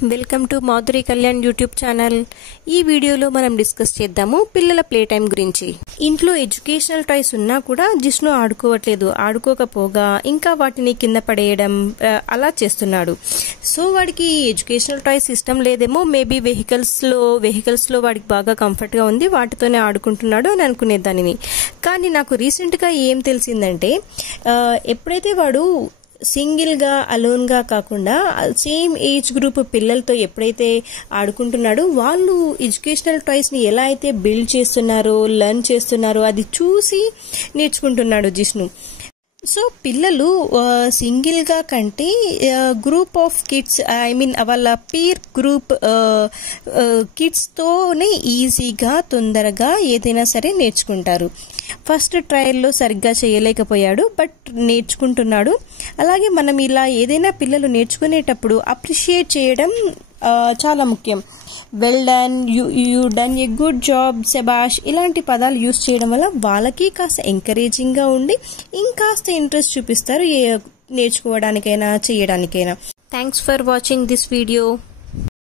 Welcome to Madhuri Kalyan YouTube channel. ఈ వీడియోలో మనం డిస్కస్ చేద్దాము పిల్లల ప్లే టైం గురించి. ఇంట్లో ఎడ్యుకేషనల్ టాయ్స్ ఉన్నా కూడా జిష్ణు ఆడుకోవట్లేదు. ఆడుకోకపోగా ఇంకా వాటిని కింద పడేయడం అలా చేస్తున్నాడు. సో వాడికి ఎడ్యుకేషనల్ టాయ్స్ ఇష్టం లేదేమో, మేబీ వెహికల్స్ లో వాడికి బాగా కంఫర్ట్ గా ఉంది, వాటితోనే ఆడుకుంటున్నాడు అని అనుకునేదానిని. కానీ నాకు రీసెంట్ గా ఏం తెలిసిందంటే, ఎప్పుడైతే వాడు సింగిల్ గా అలోన్ గా కాకుండా సేమ్ ఏజ్ గ్రూప్ పిల్లలతో ఎప్పుడైతే ఆడుకుంటున్నాడో వాళ్ళు ఎడ్యుకేషనల్ టాయ్స్ ని ఎలా అయితే బిల్డ్ చేస్తున్నారో, లర్న్ చేస్తున్నారో అది చూసి నేర్చుకుంటున్నాడు జిష్ణు. సో పిల్లలు సింగిల్ గా కంటే group of kids, I mean వాళ్ళ పీర్ గ్రూప్ కిడ్స్ తోనే ఈజీగా తొందరగా ఏదైనా సరే నేర్చుకుంటారు. ఫస్ట్ ట్రయల్లో సరిగ్గా చేయలేకపోయాడు, బట్ నేర్చుకుంటున్నాడు. అలాగే మనం ఇలా ఏదైనా పిల్లలు నేర్చుకునేటప్పుడు అప్రిషియేట్ చేయడం చాలా ముఖ్యం. Well done, you done a good job, శబాష్ ఇలాంటి పదాలు యూజ్ చేయడం వల్ల వాళ్ళకి కాస్త ఎంకరేజింగ్ గా ఉండి ఇంకాస్త ఇంట్రెస్ట్ చూపిస్తారు నేర్చుకోవడానికైనా చేయడానికైనా. Thanks for watching this video.